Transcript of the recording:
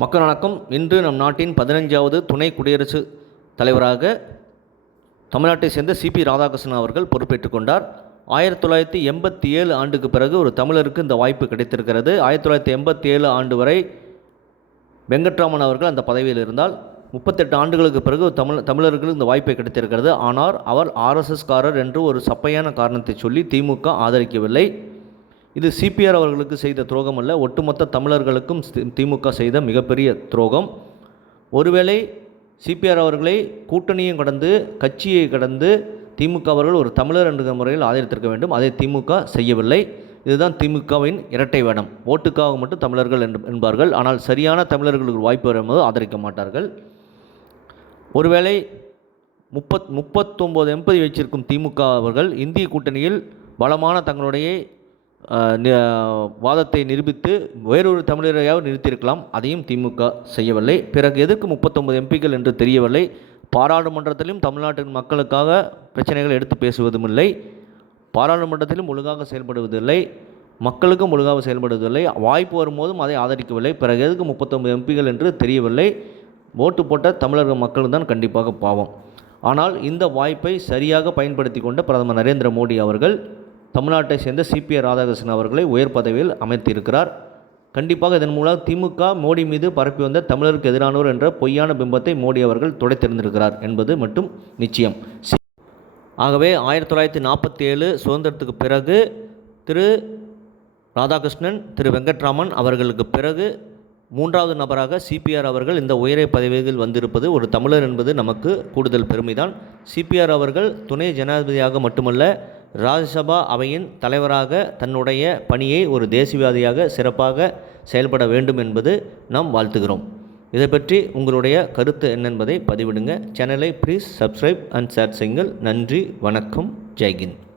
மக்கள் வணக்கம். இன்று நம் நாட்டின் பதினஞ்சாவது துணை குடியரசு தலைவராக தமிழ்நாட்டை சேர்ந்த சிபி ராதாகிருஷ்ணன் அவர்கள் பொறுப்பேற்றுக் கொண்டார். ஆயிரத்தி தொள்ளாயிரத்தி எண்பத்தி ஏழு ஆண்டுக்கு பிறகு ஒரு தமிழருக்கு இந்த வாய்ப்பு கிடைத்திருக்கிறது. ஆயிரத்தி தொள்ளாயிரத்தி எண்பத்தி ஏழு ஆண்டு வரை வெங்கட்ராமன் அவர்கள் அந்த பதவியில் இருந்தால் முப்பத்தெட்டு ஆண்டுகளுக்கு பிறகு தமிழ் தமிழர்களுக்கு இந்த வாய்ப்பை கிடைத்திருக்கிறது. ஆனால் அவர் ஆர்எஸ்எஸ்காரர் என்று ஒரு சப்பையான காரணத்தை சொல்லி திமுக ஆதரிக்கவில்லை. இது சிபிஆர் அவர்களுக்கு செய்த துரோகம் அல்ல. ஒட்டுமொத்த தமிழர்களுக்கும் திமுக செய்த மிகப்பெரிய துரோகம். ஒருவேளை சிபிஆர் அவர்களை கூட்டணியும் கடந்து கட்சியை கடந்து திமுக அவர்கள் ஒரு தமிழர் என்ற முறையில் ஆதரித்திருக்க வேண்டும். அதை திமுக செய்யவில்லை. இதுதான் திமுகவின் இரட்டை வேடம். ஓட்டுக்காக மட்டும் தமிழர்கள் என்பார்கள். ஆனால் சரியான தமிழர்களுக்கு வாய்ப்பு வரும்போது ஆதரிக்க மாட்டார்கள். ஒருவேளை முப்பத் முப்பத்தொம்போது எம்பதி வச்சிருக்கும் திமுக அவர்கள் இந்திய கூட்டணியில் பலமான தங்களுடைய வாதத்தை நிரூபித்து வேறொரு தமிழரையாவது நிறுத்தியிருக்கலாம். அதையும் திமுக செய்யவில்லை. பிறகு எதற்கு முப்பத்தொன்பது எம்பிக்கள் என்று தெரியவில்லை. பாராளுமன்றத்திலும் தமிழ்நாட்டின் மக்களுக்காக பிரச்சனைகளை எடுத்து பேசுவதும் இல்லை பாராளுமன்றத்திலும் ஒழுங்காக செயல்படுவதில்லை. மக்களுக்கும் ஒழுங்காக செயல்படுவதில்லை. வாய்ப்பு வரும்போதும் அதை ஆதரிக்கவில்லை. பிறகு எதுக்கு முப்பத்தொன்பது எம்பிகள் என்று தெரியவில்லை. ஓட்டு போட்ட தமிழக மக்கள் தான் கண்டிப்பாக பாவம். ஆனால் இந்த வாய்ப்பை சரியாக பயன்படுத்தி கொண்ட பிரதமர் நரேந்திர மோடி அவர்கள் தமிழ்நாட்டை சேர்ந்த சிபிஆர் ராதாகிருஷ்ணன் அவர்களை உயர் பதவியில் அமைத்திருக்கிறார். கண்டிப்பாக இதன் மூலம் திமுக மோடி மீது பரப்பி வந்த தமிழருக்கு எதிரானவர் என்ற பொய்யான பிம்பத்தை மோடி அவர்கள் துடைத்திருந்திருக்கிறார் என்பது மட்டும் நிச்சயம். ஆகவே ஆயிரத்தி தொள்ளாயிரத்தி நாற்பத்தி ஏழு சுதந்திரத்துக்கு பிறகு திரு ராதாகிருஷ்ணன் திரு வெங்கட்ராமன் அவர்களுக்கு பிறகு மூன்றாவது நபராக சிபிஆர் அவர்கள் இந்த உயரை பதவியில் வந்திருப்பது ஒரு தமிழர் என்பது நமக்கு கூடுதல் பெருமைதான். சிபிஆர் அவர்கள் துணை ஜனாதிபதியாக மட்டுமல்ல ராஜ்யசபா அவையின் தலைவராக தன்னுடைய பணியை ஒரு தேசியவாதியாக சிறப்பாக செயல்பட வேண்டும் என்பது நாம் வாழ்த்துகிறோம். இதை பற்றி உங்களுடைய கருத்து என்னென்பதை பதிவிடுங்க. சேனலை ப்ளீஸ் சப்ஸ்கிரைப் அண்ட் ஷேர் செய்யுங்கள். நன்றி வணக்கம் ஜெய்கிந்த்